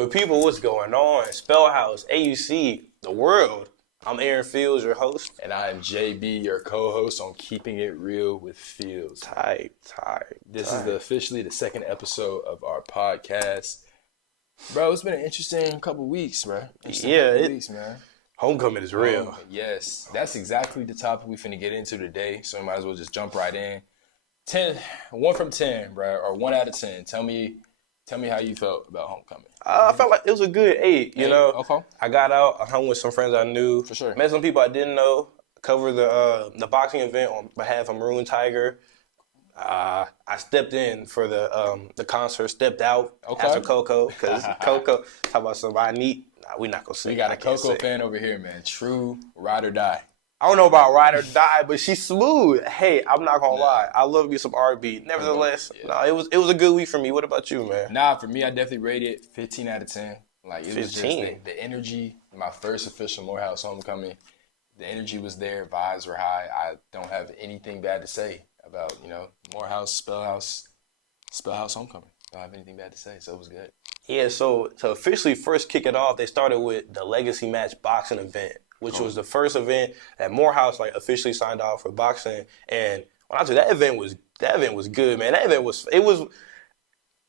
Good people, what's going on? Spellhouse, AUC, the world. I'm Aaron Fields, your host. And I am JB, your co-host on Keeping It Real with Fields. Tight. This is officially the second episode of our podcast. Bro, it's been an interesting couple weeks, bro. Weeks, man. Homecoming is real. Yes, that's exactly the topic we finna get into today, so we might as well just jump right in. 1 from 10, bro, or 1 out of 10. Tell me how you felt about Homecoming. I felt like it was a good 8, you know. Okay. I got out, I hung with some friends I knew. For sure. Met some people I didn't know. Covered the boxing event on behalf of Maroon Tiger. I stepped in for the concert, stepped out after Coco, because Coco, talk about somebody I need. We not going to sing. We got a Coco fan over here, man. True ride or die. I don't know about ride or die, but she's smooth. Hey, I'm not gonna lie. I love me some R&B. Nevertheless, no, it was a good week for me. What about you, man? Nah, for me, I definitely rated 15 out of 10. Like it 15. was just the energy. My first official Morehouse Homecoming, the energy was there. Vibes were high. I don't have anything bad to say about Morehouse, Spellhouse Homecoming. I don't have anything bad to say, so it was good. Yeah. So to officially first kick it off, they started with the Legacy Match boxing event, which was the first event that Morehouse officially signed off for boxing. And when I tell you, that event was good, man. That event was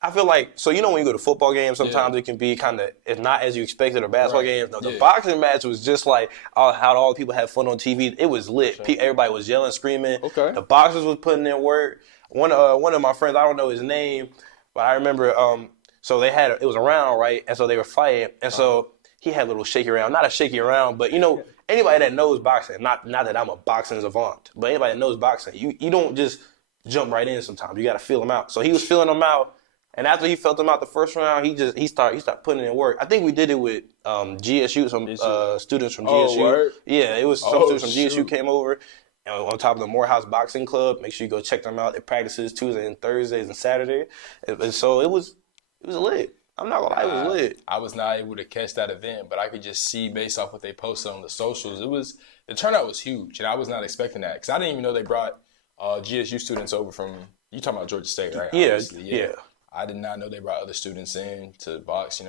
I feel like, so when you go to football games, sometimes it can be it's not as you expected, or basketball games. No, the boxing match was just like how all the people had fun on TV. It was lit. Sure. Everybody was yelling, screaming. Okay. The boxers was putting in work. One of my friends, I don't know his name, but I remember, so it was a round, right? And so they were fighting. And so he had a little shaky around. Not a shaky around, but anybody that knows boxing, not that I'm a boxing savant, but anybody that knows boxing, you don't just jump right in sometimes. You got to feel them out. So he was feeling them out. And after he felt them out the first round, he started putting in work. I think we did it with GSU, some students from GSU. Word? Yeah, it was some students from GSU came over. And on top of the Morehouse Boxing Club, make sure you go check them out. It practices Tuesdays and Thursdays and Saturday. And so it was lit. I'm not gonna lie, it was lit. I was not able to catch that event, but I could just see based off what they posted on the socials. The turnout was huge, and I was not expecting that because I didn't even know they brought GSU students over from. You talking about Georgia State, right? Yeah. I did not know they brought other students in to box.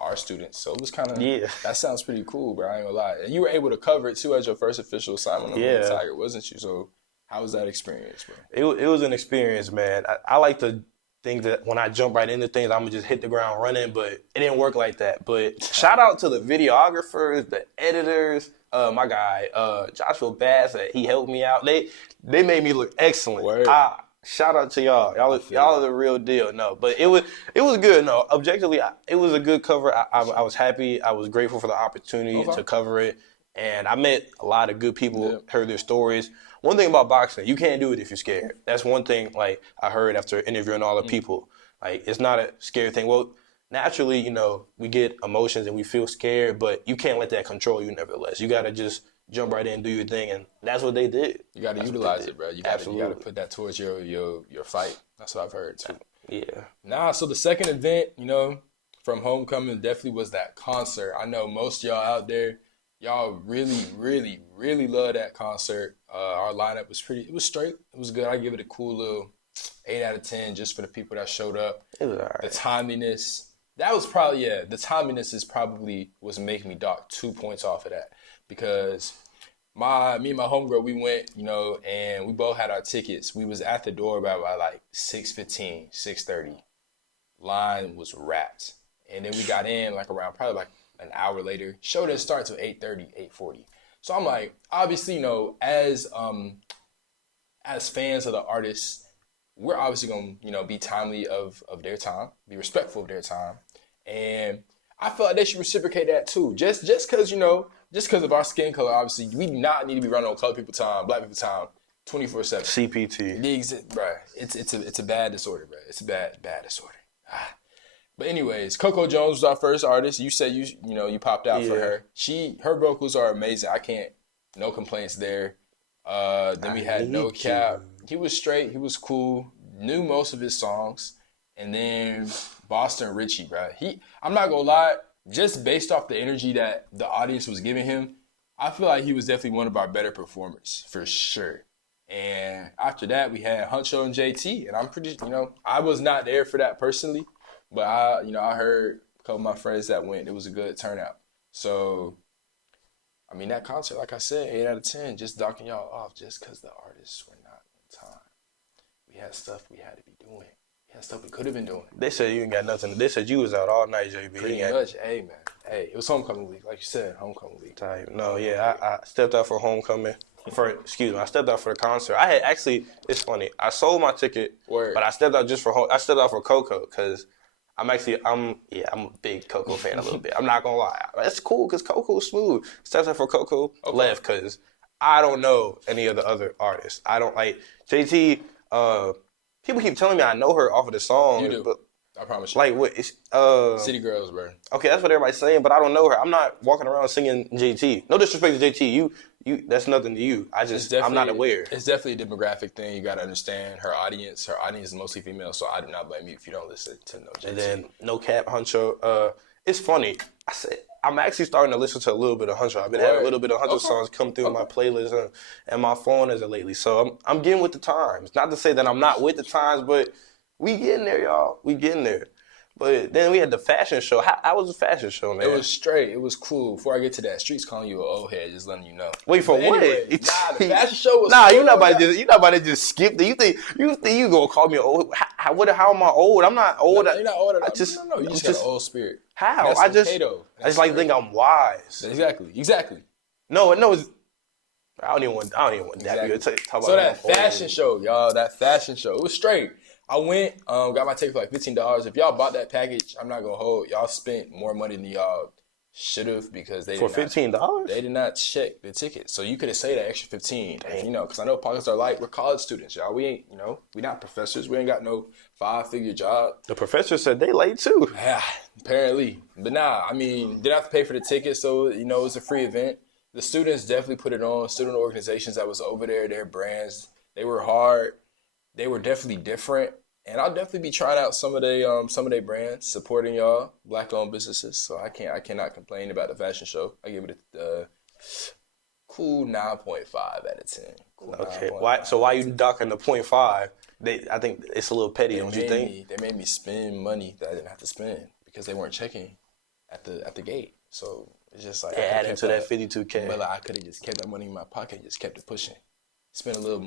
Our students. So it was kind of that sounds pretty cool, bro. I ain't gonna lie. And you were able to cover it too as your first official assignment on the Tiger, wasn't you? So how was that experience, bro? It was an experience, man. I like to think that when I jump right into things, I'm gonna just hit the ground running, but it didn't work like that. But shout out to the videographers, the editors, my guy, Joshua Bass, he helped me out. They made me look excellent. Word. Shout out to y'all. Y'all are the real deal. No, but it was good. No, objectively, it was a good cover. I was happy. I was grateful for the opportunity to cover it. And I met a lot of good people, heard their stories. One thing about boxing, you can't do it if you're scared. That's one thing, I heard after interviewing all the people. It's not a scary thing. Well, naturally, we get emotions and we feel scared, but you can't let that control you nevertheless. You got to just jump right in and do your thing, and that's what they did. You got to utilize it, bro. You got to put that towards your fight. That's what I've heard, too. Yeah. So the second event, from Homecoming definitely was that concert. I know most of y'all out there, y'all really, really, really love that concert. Our lineup was straight. It was good. I give it a cool little 8 out of 10 just for the people that showed up. It was all right. The timeliness, that was probably, the timeliness was making me dock 2 points off of that because me and my homegirl, we went, and we both had our tickets. We was at the door by 6:15, 6:30. Line was wrapped. And then we got in around probably an hour later. Show didn't start till 8:30, 8:40. So I'm like, obviously, as fans of the artists, we're obviously gonna, be timely of their time, be respectful of their time, and I feel like they should reciprocate that too. Just because of our skin color, obviously, we do not need to be running on colored people time, black people time, 24/7. CPT, bruh. It's a bad disorder, bruh. It's a bad disorder. But anyways, Coco Jones was our first artist. You said you popped out for her. Her vocals are amazing. No complaints there. Then we had No Cap. He was straight. He was cool. Knew most of his songs. And then Boston Richie, bro. I'm not gonna lie, just based off the energy that the audience was giving him, I feel like he was definitely one of our better performers for sure. And after that, we had Huncho and JT. And I'm pretty, I was not there for that personally. But I heard a couple of my friends that went. It was a good turnout. So, I mean, that concert, like I said, 8 out of 10, just docking y'all off just because the artists were not on time. We had stuff we had to be doing. We had stuff we could have been doing. They said you ain't got nothing. They said you was out all night, JB. Pretty much. Hey, man. Hey, it was homecoming week. Like you said, homecoming week. No, yeah, I stepped out for homecoming. I stepped out for the concert. I had actually, it's funny. I sold my ticket, but I stepped out I stepped out for Coco because I'm a big Coco fan a little bit. I'm not gonna lie. That's cool because Coco's smooth. Stepped out for Coco, left because I don't know any of the other artists. I don't like JT. People keep telling me I know her off of the song. You do. But I promise you. like what? City Girls, bro. Okay, that's what everybody's saying, but I don't know her. I'm not walking around singing JT. No disrespect to JT. You. That's nothing to you. I'm not aware. It's definitely a demographic thing. You got to understand her audience. Her audience is mostly female, so I do not blame you if you don't listen to no JT. And then No Cap Huncho. It's funny. I'm actually starting to listen to a little bit of Huncho. I've been having a little bit of Huncho songs come through my playlist and my phone as of lately. So I'm getting with the times. Not to say that I'm not with the times, but we getting there, y'all. We getting there. But then we had the fashion show. How was the fashion show, man? It was straight. It was cool. Before I get to that, Street's calling you an old head, just letting you know. Wait for what? Anyway, the fashion show was. Nah, cool. you're not about to just skip. You think you gonna call me an old? How am I old? I'm not old. No, you're not old. You just got an old spirit. How? I just like to think I'm wise. Exactly. No. I don't even want that. Exactly. So that fashion show, y'all. That fashion show. It was straight. I went, got my ticket for like $15. If y'all bought that package, I'm not gonna hold. Y'all spent more money than y'all should have because they for $15. They did not check the ticket, so you could have saved that extra $15. Because I know pockets are light. We're college students, y'all. We ain't, we not professors. We ain't got no 5-figure job. The professor said they late too. Yeah, apparently. But nah, I mean, didn't have to pay for the ticket, so it's a free event. The students definitely put it on. Student organizations that was over there, their brands, they were hard. They were definitely different, and I'll definitely be trying out some of their brands, supporting y'all, black-owned businesses. So I cannot complain about the fashion show. I give it a cool 9.5 out of 10. Cool okay, why you docking the 0.5? I think it's a little petty, don't you think? They made me spend money that I didn't have to spend because they weren't checking at the gate. So it's just like adding to that $52K. But I could have just kept that money in my pocket, just kept it pushing. Spend a little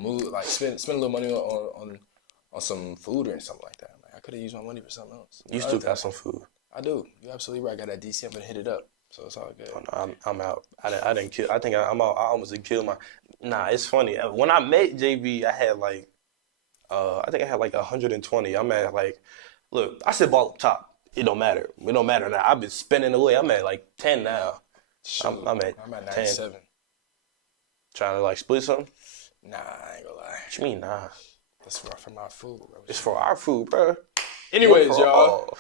spend a little money on some food or something like that. Like I could have used my money for something else. You still got some food. I do. You're absolutely right. I got that DC. I'm gonna hit it up. So it's all good. Oh, no, I'm out. I didn't kill. I think I'm out. I almost didn't kill my. Nah, it's funny. When I met JB, I had like, I think I had like 120. I'm at like, look, I said ball up top. It don't matter. It don't matter now. I've been spending away. I'm at like 10 now. I'm at 97. 10. Trying to like split something. Nah, I ain't gonna lie. What you mean, nah? That's for my food, bro. It's for our food, bro. Anyways, y'all.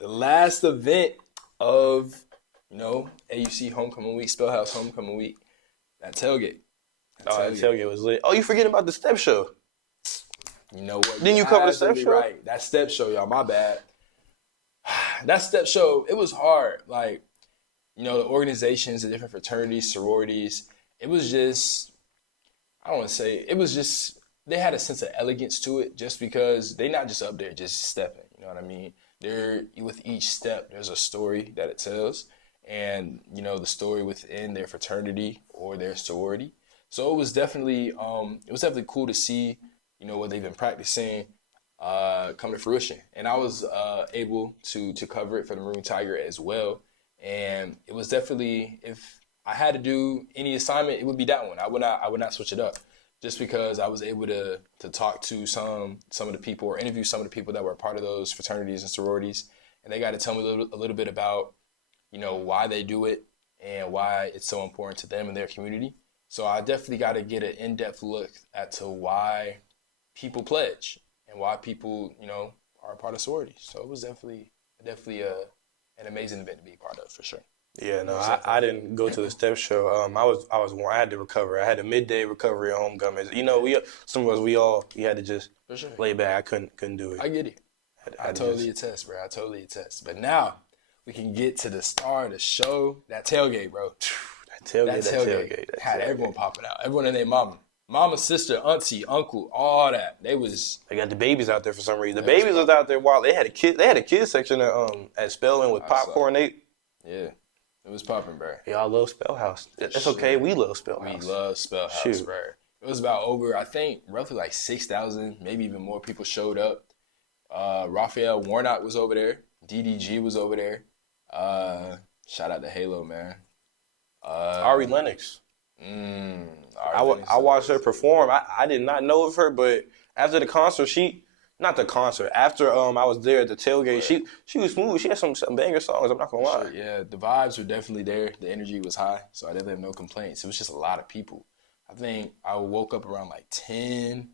The last event of, AUC Homecoming Week, SPELHOUSE'S Homecoming Week. That tailgate. That tailgate was lit. Oh, you forgetting about the step show? You know what? Didn't you cover the step show? Right. That step show, y'all. My bad. That step show, it was hard. Like, the organizations, the different fraternities, sororities, it was just, I don't want to say, it was just, they had a sense of elegance to it just because they not just up there just stepping, you know what I mean? With each step, there's a story that it tells, and, the story within their fraternity or their sorority. So it was definitely cool to see, what they've been practicing come to fruition. And I was able to cover it for the Maroon Tiger as well. And it was definitely, if I had to do any assignment, it would be that one. I would not switch it up, just because I was able to talk to some of the people or interview some of the people that were a part of those fraternities and sororities, and they got to tell me a little bit about, why they do it and why it's so important to them and their community. So I definitely got to get an in-depth look to why people pledge and why people, are a part of sororities. So it was definitely an amazing event to be a part of, for sure. Yeah, no, I didn't go to the step show. I had to recover. I had a midday recovery at homecoming. We had to just lay back. I couldn't do it. I get it. I totally attest, bro. I totally attest. But now we can get to the star of the show. That tailgate, bro. That tailgate. Had everyone popping out. Everyone and their mama. Mama, sister, auntie, uncle, all that. They got the babies out there for some reason. The That was babies was out there while they had a kids section at Spelling with I saw popcorn. Yeah, it was popping, bro. Y'all love Spellhouse. That's okay. We love We Spellhouse. love Spellhouse, bro. It was about over, I think, roughly like 6,000, maybe even more people showed up. Raphael Warnock was over there. DDG was over there. Shout out to Halo, man. Ari Lennox. Lennox I watched her perform. I did not know of her, but after the concert, after I was there at the tailgate, she was smooth. She had some banger songs, I'm not gonna lie. Yeah, the vibes were definitely there. The energy was high, so I definitely have no complaints. It was just a lot of people. I think I woke up around like 10.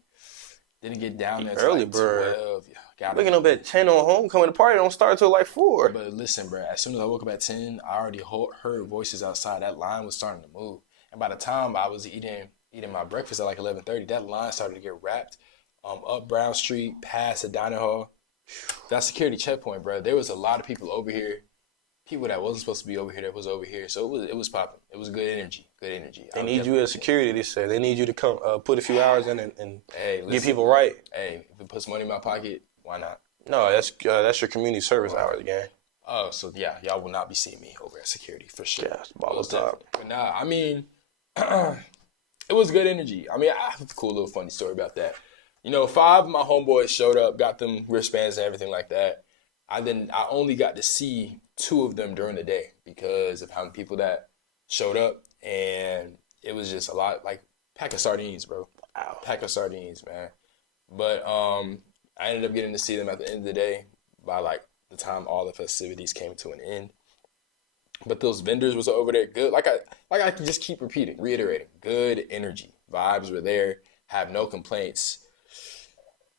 Didn't get down there early, till like 12. Waking up at 10 on homecoming, the party don't start till like 4. But listen, bro, as soon as I woke up at 10, I already heard voices outside. That line was starting to move. And by the time I was eating my breakfast at like 11:30, that line started to get wrapped up Brown Street, past the dining hall. That security checkpoint, bro. There was a lot of people over here. People that wasn't supposed to be over here that was over here. So it was popping. It was good energy. Good energy. They need you as security, they said. They need you to come put a few hours in and hey, get people right. Hey, if it puts money in my pocket, why not? No, that's your community service hours again. Oh, so yeah, y'all will not be seeing me over at security for sure. Yeah, it's ball top. But nah, I mean, it was good energy. I mean, I have a cool little funny story about that. 5 of my homeboys showed up, got them wristbands and everything like that. I only got to see 2 of them during the day because of how many people that showed up, and it was just a lot, like pack of sardines, bro. Wow. Pack of sardines, man. But I ended up getting to see them at the end of the day by like the time all the festivities came to an end. But those vendors was over there good. Like I can just keep reiterating. Good energy. Vibes were there. Have no complaints.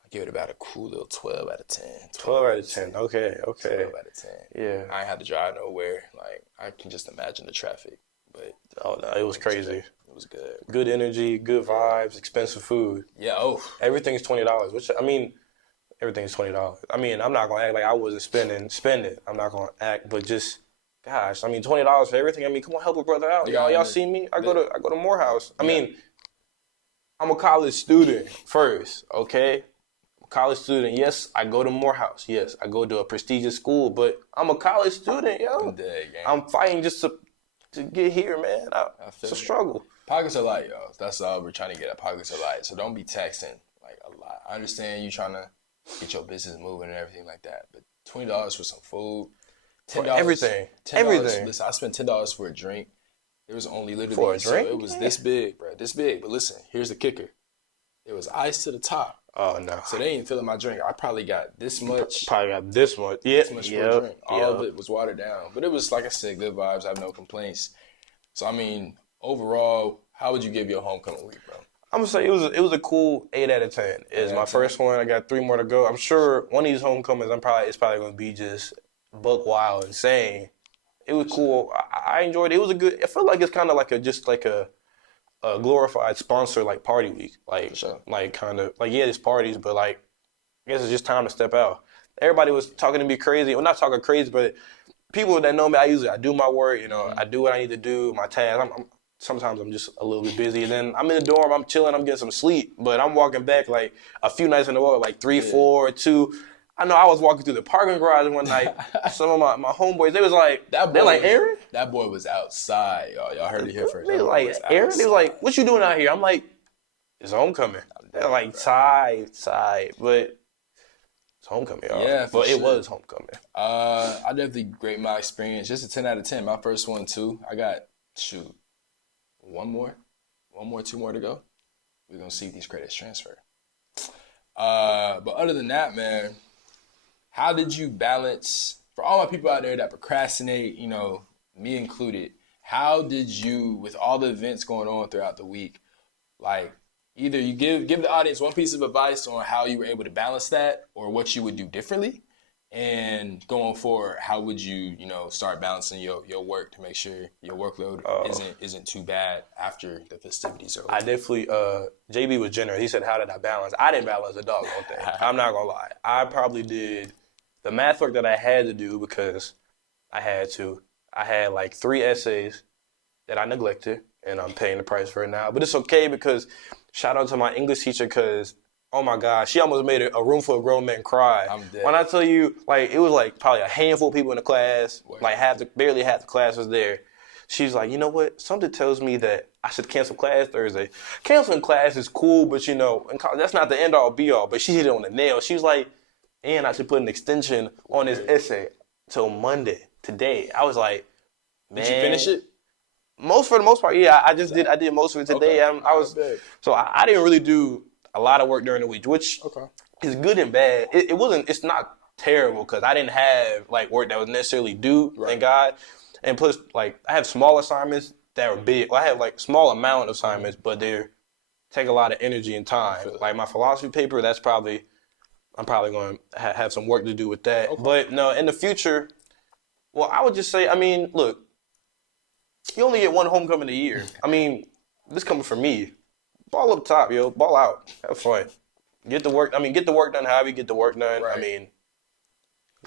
I give it about a cool little 12 out of 10. 12 out of 10. Okay. 12 out of 10. Yeah. I ain't had to drive nowhere. Like, I can just imagine the traffic. But oh no, it was crazy. It was good. Good energy, good vibes, expensive food. Yeah. Oh. Everything's $20. Which I mean, everything's $20. I mean, I'm not gonna act like I wasn't spend it. I'm not gonna act, but just gosh, I mean, $20 for everything. I mean, come on, help a brother out. Y'all see me? I go to Morehouse. I mean, I'm a college student first, okay? College student. Yes, I go to Morehouse. Yes, I go to a prestigious school, but I'm a college student, yo. I'm fighting just to get here, man. It's a struggle. Pockets are light, y'all. That's all we're trying to get at. Pockets are light. So don't be taxing like a lot. I understand you trying to get your business moving and everything like that, but $20 for some food, $10 for everything. Everything. Listen, I spent $10 for a drink. It was only literally for a drink. So it was this big, bro. This big. But listen, here's the kicker. It was ice to the top. Oh no! So they ain't filling my drink. I probably got this much. Probably got this much. Yeah. This much for a drink. All of it was watered down, but it was, like I said, good vibes. I have no complaints. So I mean, overall, how would you give your homecoming week, bro? I'm gonna say it was a cool 8 out of 10. It's my first one. I got 3 more to go. I'm sure one of these homecomings, it's probably gonna be just buck wild, insane. It was cool. I enjoyed it. It was a good. I feel like it's kind of like a glorified sponsor like party week, like sure. Like kind of like there's parties, but like I guess it's just time to step out. Everybody was talking to me crazy. Well, not talking crazy, but people that know me, I do my work. I do what I need to do, my tasks. Sometimes I'm just a little bit busy, and then I'm in the dorm, I'm chilling, I'm getting some sleep, but I'm walking back like a few nights in a row, like 3, 4, 2. I know I was walking through the parking garage one night. Some of my homeboys, they was like, they're like, Aaron? That boy was outside, y'all. Y'all heard it here first. They was like, Aaron? They was like, what you doing out here? I'm like, it's homecoming. They're like, side, but it's homecoming, y'all. Yeah, but sure. It was homecoming. I definitely rate my experience. Just a 10 out of 10. My first one, too. I got, 2 more to go. We're going to see if these credits transfer. But other than that, man, how did you balance, for all my people out there that procrastinate, me included, how did you, with all the events going on throughout the week, like either you give the audience one piece of advice on how you were able to balance that or what you would do differently, and going forward, how would you, start balancing your work to make sure your workload isn't too bad after the festivities are over? I definitely, JB was generous. He said, how did I balance? I didn't balance a doggone thing. I'm not going to lie. I probably did the math work that I had to do because I had to. I had like 3 essays that I neglected. and I'm paying the price for it now. But it's okay because shout out to my English teacher because, oh my God, she almost made a room full of grown men cry. I'm dead. When I tell you, like, it was like probably a handful of people in the class, like barely half the class was there. She's like, you know what? Something tells me that I should cancel class Thursday. Canceling class is cool, but you know, that's not the end all be all. But she hit it on the nail. She's like, and I should put an extension on this essay till Monday, today. I was like, man. Did you finish it? For the most part, yeah. I did most of it today. Okay. I didn't really do a lot of work during the week, which is good and bad. It's not terrible because I didn't have like work that was necessarily due, thank God. And plus, like, I have small assignments that are big. Well, I have, like, small amount of assignments, but they take a lot of energy and time. Like, my philosophy paper, I'm probably going to have some work to do with that. Okay. But, no, in the future, well, I would just say, I mean, look, you only get one homecoming a year. I mean, this coming from me. Ball up top, yo. Ball out. Have fun. Get the work done however you get the work done. Right. I mean,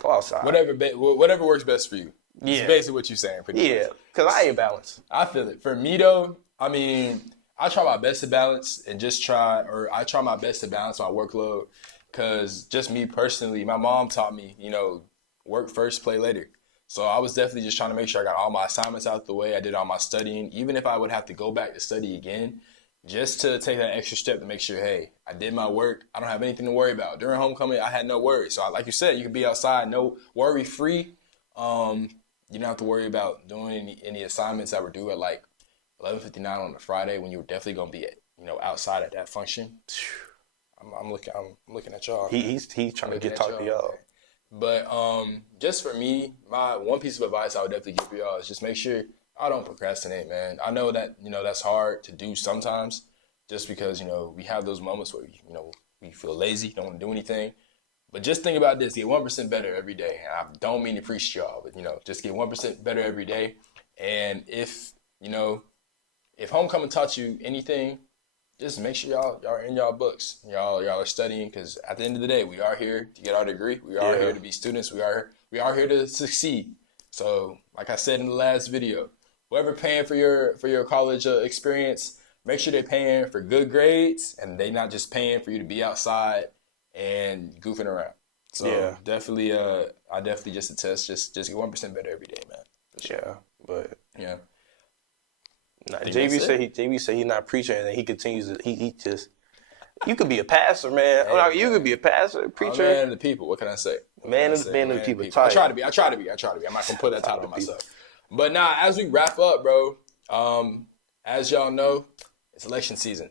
go outside. Whatever works best for you. Yeah. It's basically what you're saying. Pretty much. Because I ain't balanced. I feel it. For me, though, I mean, I try my best to balance and I try my best to balance my workload because just me personally, my mom taught me, you know, work first, play later. So I was definitely just trying to make sure I got all my assignments out the way. I did all my studying, even if I would have to go back to study again, just to take that extra step to make sure, hey, I did my work. I don't have anything to worry about. During homecoming, I had no worries. So like you said, you can be outside, no worry free. You don't have to worry about doing any assignments that were due at like 11:59 on a Friday when you were definitely gonna be outside at that function. I'm looking at y'all. He's trying to talk to y'all. But just for me, my one piece of advice I would definitely give for y'all is just make sure I don't procrastinate, man. I know that that's hard to do sometimes, just because we have those moments where we feel lazy, don't want to do anything. But just think about this: get 1% better every day. And I don't mean to preach y'all, but just get 1% better every day. And if homecoming taught you anything, just make sure y'all are in y'all books. Y'all are studying, because at the end of the day, we are here to get our degree. We are here to be students. We are here to succeed. So, like I said in the last video, whoever paying for your college experience, make sure they're paying for good grades, and they not just paying for you to be outside and goofing around. So definitely, I definitely just attest, just get 1% better every day, man. Sure. Yeah, but yeah. Nah, JB said he's not preaching, and he continues to he just. You could be a pastor, man. Hey, you could be a pastor, preacher. Man of the people. What can I say? Man of the people. I try to be. I'm not gonna put that title on myself. But now, as we wrap up, bro. As y'all know, it's election season.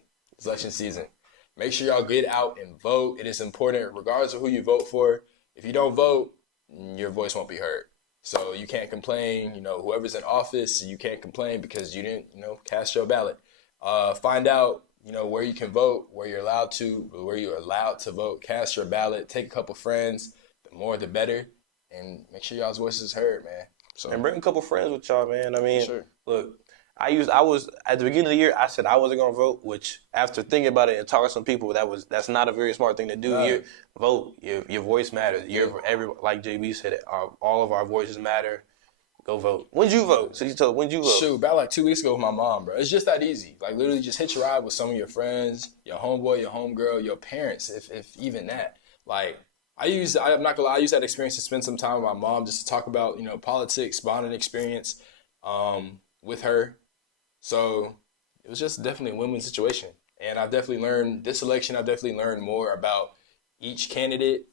Make sure y'all get out and vote. It is important, regardless of who you vote for. If you don't vote, your voice won't be heard. So you can't complain. Whoever's in office, you can't complain because you didn't, cast your ballot. Find out, where you can vote, where you're allowed to vote. Cast your ballot. Take a couple friends. The more, the better. And make sure y'all's voice is heard, man. So, and bring a couple friends with y'all, man. I mean, Look, I was at the beginning of the year. I said I wasn't gonna vote, which after thinking about it and talking to some people, that's not a very smart thing to do. No. Vote. Your voice matters. Like JB said, all of our voices matter. Go vote. When'd you vote? So you told when'd you vote? Shoot, about like 2 weeks ago with my mom, bro. It's just that easy. Like literally, just hit your ride with some of your friends, your homeboy, your homegirl, your parents, if even that. Like I'm not gonna lie, I used that experience to spend some time with my mom just to talk about politics, bonding experience, with her. So it was just definitely a win-win situation. And I've definitely learned this election. I've definitely learned more about each candidate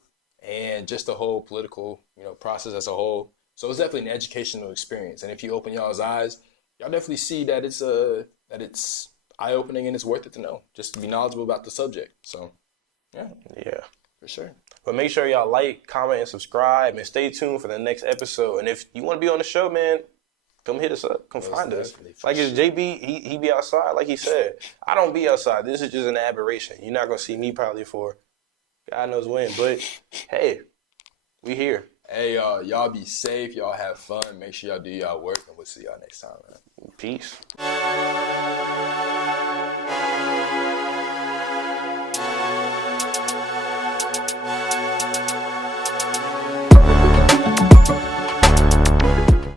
and just the whole political, process as a whole. So it's definitely an educational experience. And if you open y'all's eyes, y'all definitely see that it's eye-opening and it's worth it to know, just to be knowledgeable about the subject. So, yeah, for sure. But make sure y'all like, comment, and subscribe, and stay tuned for the next episode. And if you want to be on the show, man, come hit us up. Come find us. Like it's JB, he be outside, like he said. I don't be outside. This is just an aberration. You're not going to see me probably for God knows when. But, hey, we here. Hey, y'all be safe. Y'all have fun. Make sure y'all do y'all work. And we'll see y'all next time, man. Peace.